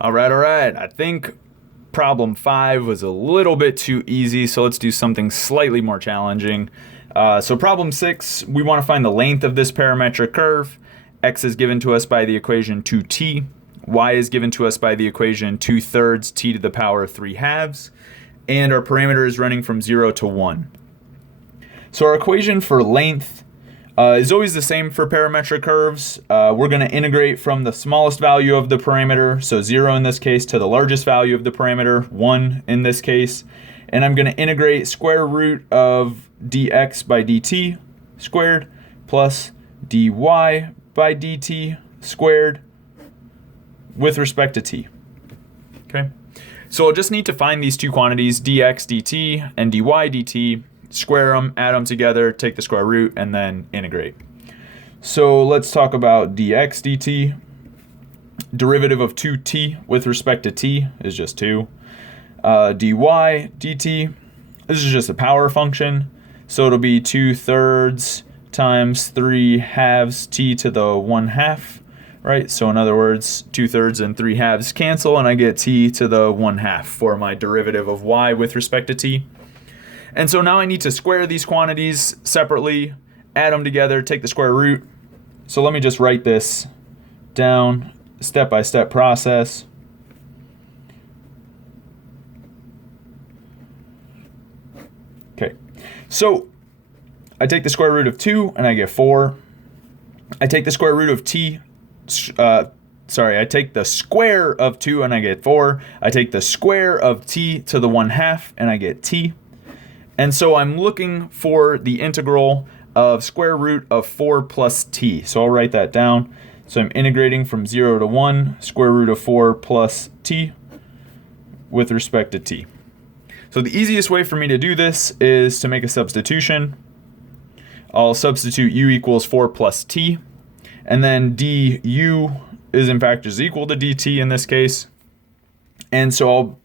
All right. I think problem 5 was a little bit too easy, so let's do something slightly more challenging. So problem 6, we want to find the length of this parametric curve. X is given to us by the equation 2t. Y is given to us by the equation 2/3 t to the power 3/2. And our parameter is running from 0 to 1. So our equation for length is always the same for parametric curves. We're going to integrate from the smallest value of the parameter, so 0 in this case, to the largest value of the parameter, 1 in this case. And I'm going to integrate square root of dx by dt squared plus dy by dt squared with respect to t. Okay. So I'll just need to find these two quantities, dx dt and dy dt, square them, add them together, take the square root, and then integrate. So let's talk about dx dt. Derivative of 2t with respect to t is just 2. Dy dt, this is just a power function. So it'll be 2/3 times 3/2 t to the 1/2, right? So in other words, 2/3 and 3/2 cancel, and I get t to the 1/2 for my derivative of y with respect to t. And so now I need to square these quantities separately, add them together, take the square root. So let me just write this down, step-by-step process. Okay, so I take the square root of 2 and I get 4. I take the square root of t, I take the square of 2 and I get 4. I take the square of t to the 1/2 and I get t. And so I'm looking for the integral of square root of 4 plus t. So I'll write that down. So I'm integrating from 0 to 1, square root of 4 plus t with respect to t. So the easiest way for me to do this is to make a substitution. I'll substitute u equals 4 plus t. And then du is in fact just equal to dt in this case. And so I'll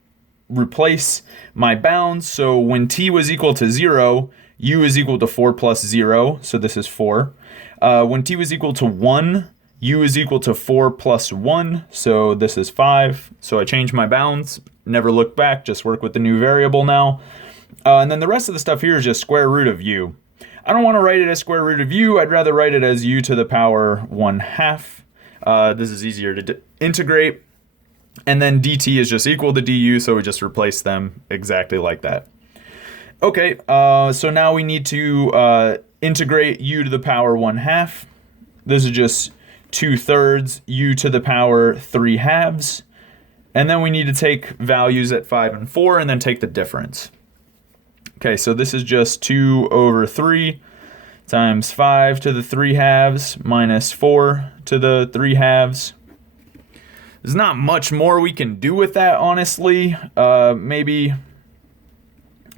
replace my bounds. So when t was equal to 0, u is equal to 4 plus 0. So this is 4. When t was equal to 1, u is equal to 4 plus 1. So this is 5. So I change my bounds, never look back, just work with the new variable now. And then the rest of the stuff here is just square root of u. I don't want to write it as square root of u. I'd rather write it as u to the power 1/2. This is easier to integrate. And then dt is just equal to du, so we just replace them exactly like that. Okay, so now we need to integrate u to the power 1/2. This is just 2/3 u to the power 3/2. And then we need to take values at 5 and 4 and then take the difference. Okay, so this is just 2/3 times 5 to the 3/2 minus 4 to the 3/2. There's not much more we can do with that, honestly. Maybe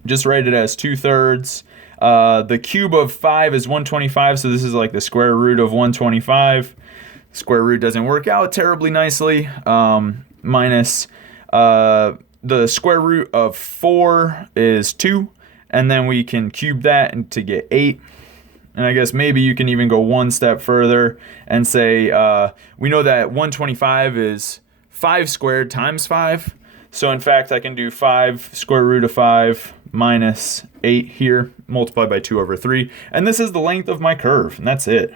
just write it as 2/3. The cube of 5 is 125, so this is like the square root of 125. Square root doesn't work out terribly nicely. Minus the square root of 4 is 2, and then we can cube that to get 8. And I guess maybe you can even go one step further and say, we know that 125 is 5 squared times 5. So in fact, I can do 5 square root of 5 minus 8 here, multiplied by 2/3. And this is the length of my curve, and that's it.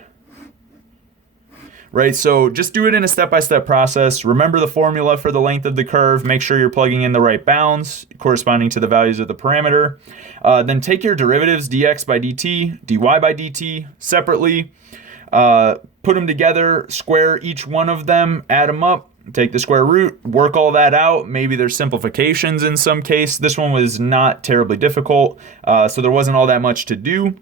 Right, so just do it in a step-by-step process. Remember the formula for the length of the curve. Make sure you're plugging in the right bounds corresponding to the values of the parameter. Then take your derivatives, dx by dt, dy by dt, separately. Put them together, square each one of them, add them up, take the square root, work all that out. Maybe there's simplifications in some case. This one was not terribly difficult, so there wasn't all that much to do.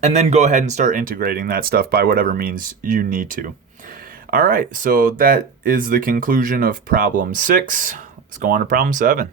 And then go ahead and start integrating that stuff by whatever means you need to. All right, so that is the conclusion of problem 6. Let's go on to problem 7.